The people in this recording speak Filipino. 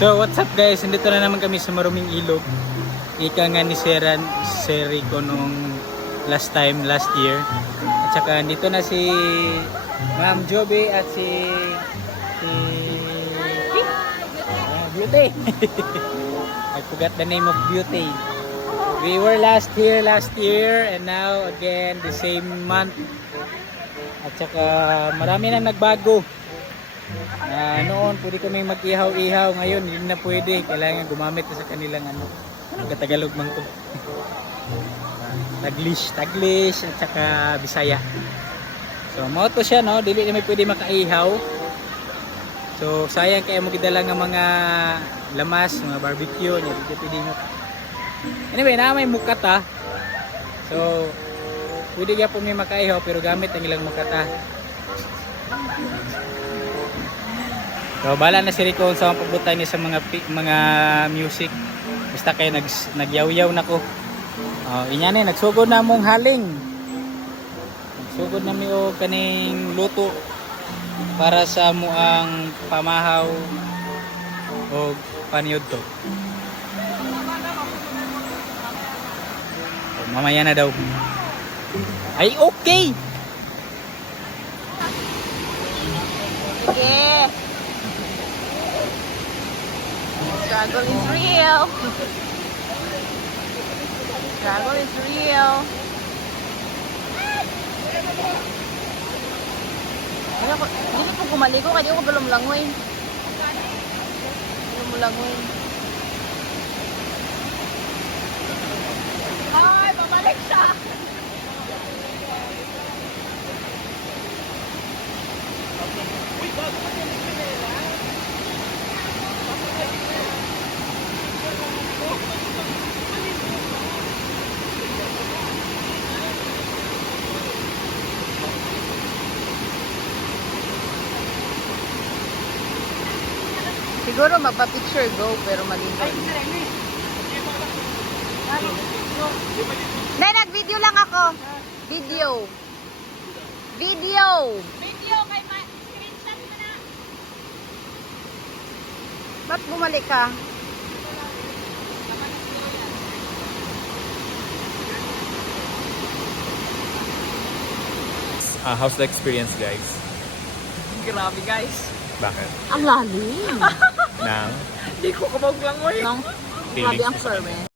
So what's up guys, nandito na naman kami sa Maruming Ilog. Ika nga ni Seran, Seri ko nung last time, last year. At saka dito na si Ma'am Joby at si si Ah, Beauty. I forgot the name of Beauty. We were last here last year and now again the same month. At saka marami nang nagbago. Ah, noon pwede kami mag-ihaw-ihaw. Ngayon hindi na pwede. Kailangan gumamit sa kanilang ano ano ka Tagalog man to. Taglish Taglish at saka Bisaya. So mo to siya no? Dili na may pwede makaihaw. So sayang kaya mo gidala mga lamas mga barbecue nya di pwede mo anyway na may mukata so pwede nga po may makaihaw pero gamit ang ilang mukata So, bala na si Rico sa mga pagbutan niya sa mga mga music. Basta kayo nag nagyaw-yaw na ko. Oh, inya ni nagsugod na mong haling. Nagsugod na mi og kaning luto para sa muang pamahaw o paniod to. Oh, mamaya na daw. Ay, okay! Yeah. Struggle is real. Struggle is real. Wala ko, dili ko kumaligo kaya ko balumlangoy. Balumlangoy. Ay, babalik siya. Siguro magpa-picture go pero maligo. Nay, nag-video lang ako. Video. Video. Video kay ma screenshot mo na. Ba't bumalik ka? Ah, how's the experience, guys? Grabe guys. Bakit? Ang lalim. Nang Hindi ko kabog lang oy. Nang, grabe ang service.